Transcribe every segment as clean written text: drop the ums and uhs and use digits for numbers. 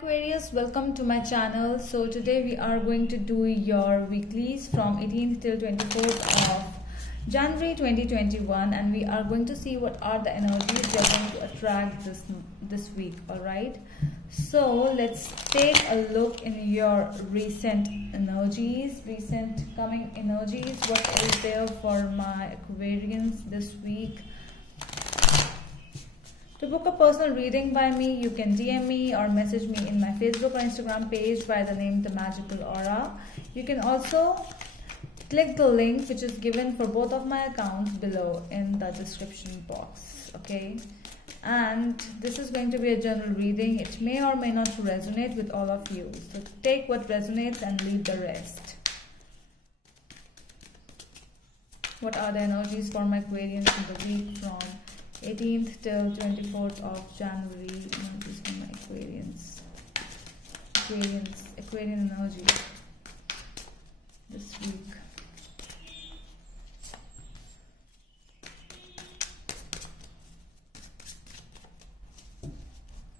Aquarius, welcome to my channel. So today we are going to do your weeklies from 18th till 24th of January 2021, and we are going to see what are the energies we are going to attract this week. All right, so let's take a look in your recent energies, recent coming energies. What is there for my Aquarians this week? To book a personal reading by me, you can DM me or message me in my Facebook or Instagram page by the name The Magical Aura. You can also click the link which is given for both of my accounts below in the description box. Okay, and this is going to be a general reading. It may or may not resonate with all of you. So take what resonates and leave the rest. What are the energies for my Aquarians in the week from 18th till 24th of January? Energies for my Aquarians. Aquarian energy this week.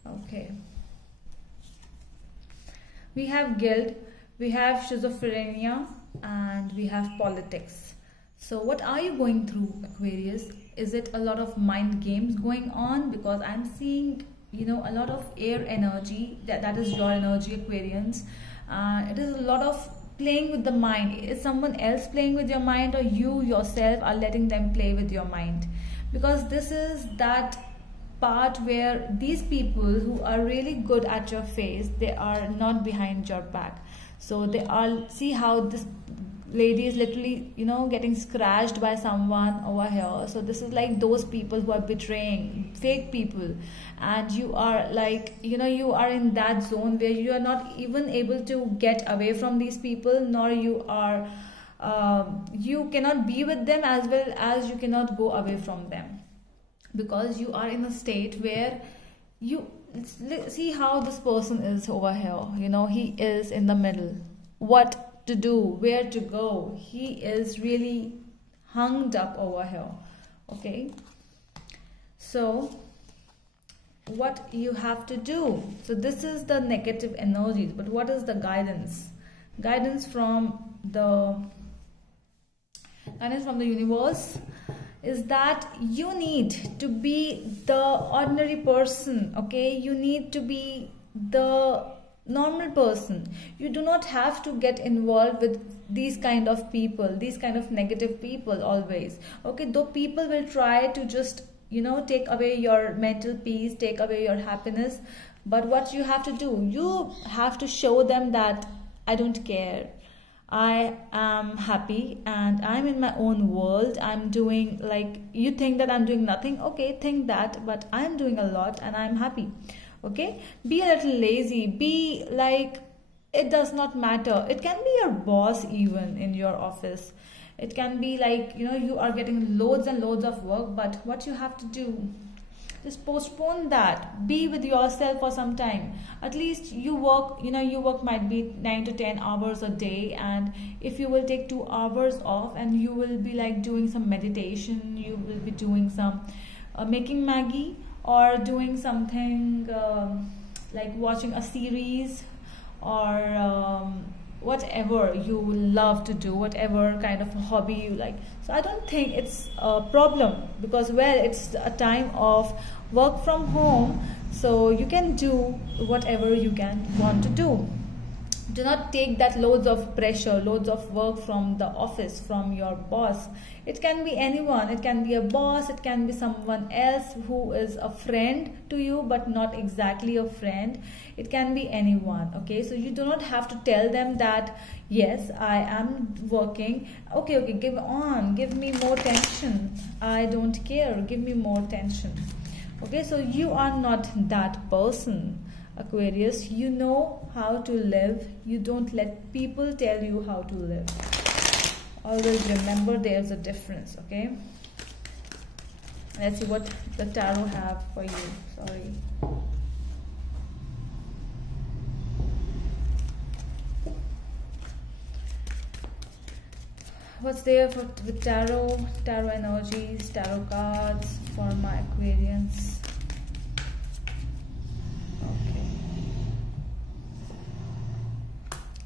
Okay. We have guilt, we have schizophrenia, and we have politics. So what are you going through, Aquarius? Is it a lot of mind games going on? Because I'm seeing, a lot of air energy. That is your energy, Aquarians. It is a lot of playing with the mind. Is someone else playing with your mind, or you yourself are letting them play with your mind? Because this is that part where these people who are really good at your face, they are not behind your back. So they are, see how this lady is literally getting scratched by someone over here. So this is like those people who are betraying, fake people, and you are like you are in that zone where you are not even able to get away from these people, nor you are you cannot be with them, as well as you cannot go away from them, because you are in a state where you see how this person is over here. He is in the middle. What to do, where to go? He is really hung up over here. Okay, so what you have to do? So this is the negative energies, but what is the guidance from the universe? Is that you need to be the ordinary person. Okay, you need to be the normal person. You do not have to get involved with these kind of people, these kind of negative people always. Okay, though people will try to just take away your mental peace, take away your happiness, but what you have to do, you have to show them that I don't care, I am happy and I'm in my own world. I'm doing, like, you think that I'm doing nothing. Okay, think that, but I'm doing a lot and I'm happy. Okay, be a little lazy, be like, it does not matter. It can be your boss even in your office. It can be like, you are getting loads and loads of work, but what you have to do, just postpone that. Be with yourself for some time. At least you work, your work might be 9 to 10 hours a day, and if you will take 2 hours off and you will be like doing some meditation, you will be doing some making Maggie, or doing something like watching a series, or whatever you love to do, whatever kind of a hobby you like. So I don't think it's a problem, because it's a time of work from home, so you can do whatever you want to do. Do not take that loads of pressure, loads of work from the office, from your boss. It can be anyone. It can be a boss. It can be someone else who is a friend to you, but not exactly a friend. It can be anyone. Okay, so you do not have to tell them that, yes, I am working. Okay, give me more tension. I don't care. Give me more tension. Okay, so you are not that person, Aquarius. You know how to live. You don't let people tell you how to live. Always remember there's a difference. Okay, let's see what the tarot have for you. Sorry. What's there for the tarot energies, tarot cards for my Aquarians? Okay.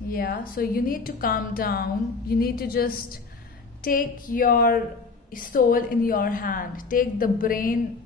Yeah, so you need to calm down. You need to just take your soul in your hand. Take the brain,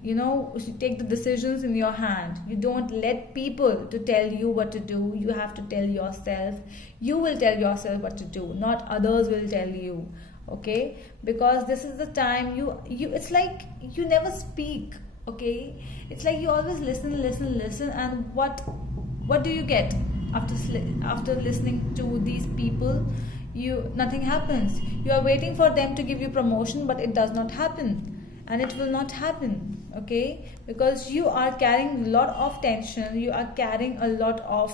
take the decisions in your hand. You don't let people to tell you what to do. You have to tell yourself. You will tell yourself what to do, not others will tell you. Okay? Because this is the time you it's like you never speak. Okay? It's like you always listen, and what do you get after listening to these people? Nothing happens. You are waiting for them to give you promotion, but it does not happen, and it will not happen. Okay, because you are carrying a lot of tension, you are carrying a lot of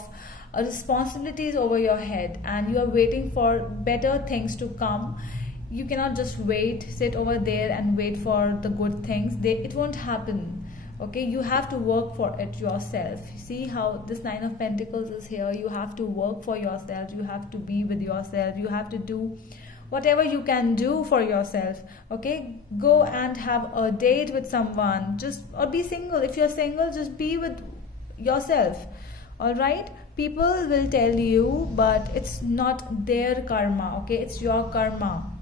responsibilities over your head, and you are waiting for better things to come. You cannot just sit over there and wait for the good things. It won't happen. Okay, you have to work for it yourself. See how this Nine of Pentacles is here. You have to work for yourself. You have to be with yourself. You have to do whatever you can do for yourself. Okay, go and have a date with someone, or be single. If you're single, just be with yourself. All right, people will tell you, but it's not their karma. Okay, it's your karma.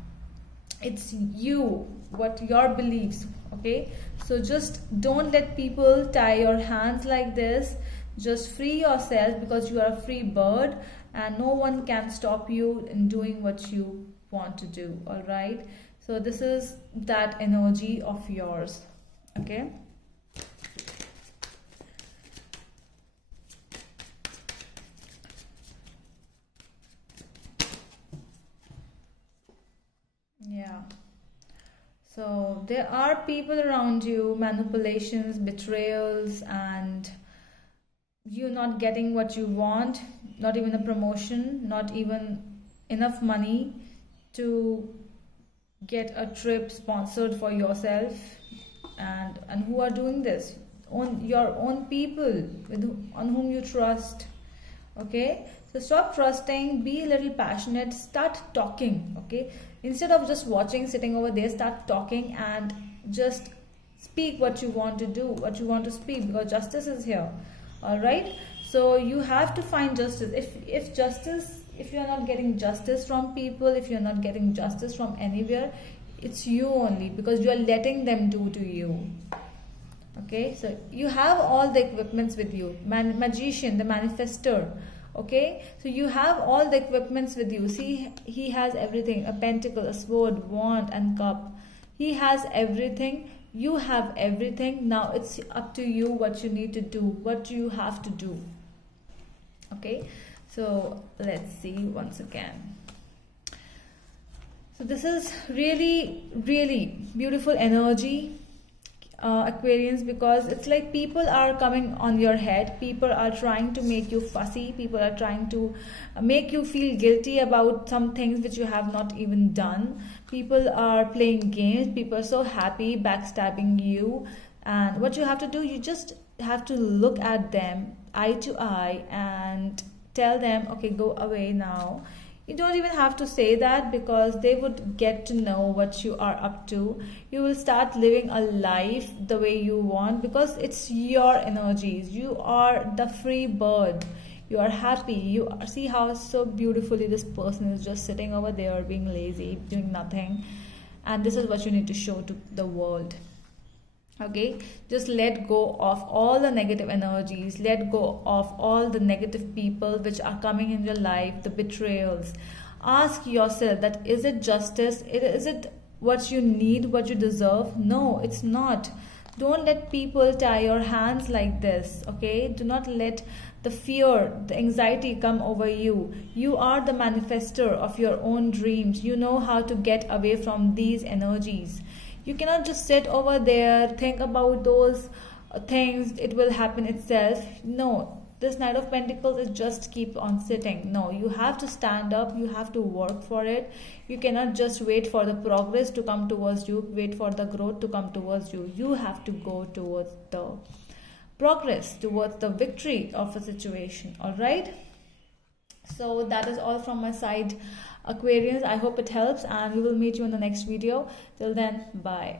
It's you, what your beliefs. Okay, so just don't let people tie your hands like this. Just free yourself, because you are a free bird and no one can stop you in doing what you want to do. All right, so this is that energy of yours. Okay, yeah. So there are people around you, manipulations, betrayals, and you not getting what you want, not even a promotion, not even enough money to get a trip sponsored for yourself. And who are doing this? Your own people on whom you trust. Okay, so stop trusting, be a little passionate, start talking. Okay, instead of just watching, sitting over there, start talking and just speak what you want to do, what you want to speak, because justice is here. All right, so you have to find justice. If you are not getting justice from people, if you are not getting justice from anywhere, it's you only, because you are letting them do to you. Okay, so you have all the equipments with you. Magician, the manifestor. Okay, so you have all the equipments with you. See, he has everything: a pentacle, a sword, wand, and cup. He has everything. You have everything. Now it's up to you what you need to do, what you have to do. Okay, so let's see once again. So this is really, really beautiful energy, Aquarians, because it's like people are coming on your head. People are trying to make you fussy. People are trying to make you feel guilty about some things which you have not even done. People are playing games. People are so happy, backstabbing you. And what you have to do, you just have to look at them eye to eye and tell them, okay, go away now. You don't even have to say that, because they would get to know what you are up to. You will start living a life the way you want, because it's your energies. You are the free bird. You are happy. You see how so beautifully this person is just sitting over there being lazy, doing nothing. And this is what you need to show to the world. Okay, just let go of all the negative energies, let go of all the negative people which are coming in your life, the betrayals. Ask yourself that, is it justice? Is it what you need, what you deserve? No, it's not. Don't let people tie your hands like this. Okay, do not let the fear, the anxiety come over you. You are the manifestor of your own dreams. You know how to get away from these energies. You cannot just sit over there, think about those things, it will happen itself. No, this Knight of Pentacles is just keep on sitting. No, you have to stand up, you have to work for it. You cannot just wait for the progress to come towards you, wait for the growth to come towards you. You have to go towards the progress, towards the victory of a situation. All right? So that is all from my side, Aquarians. I hope it helps, and we will meet you in the next video. Till then, bye.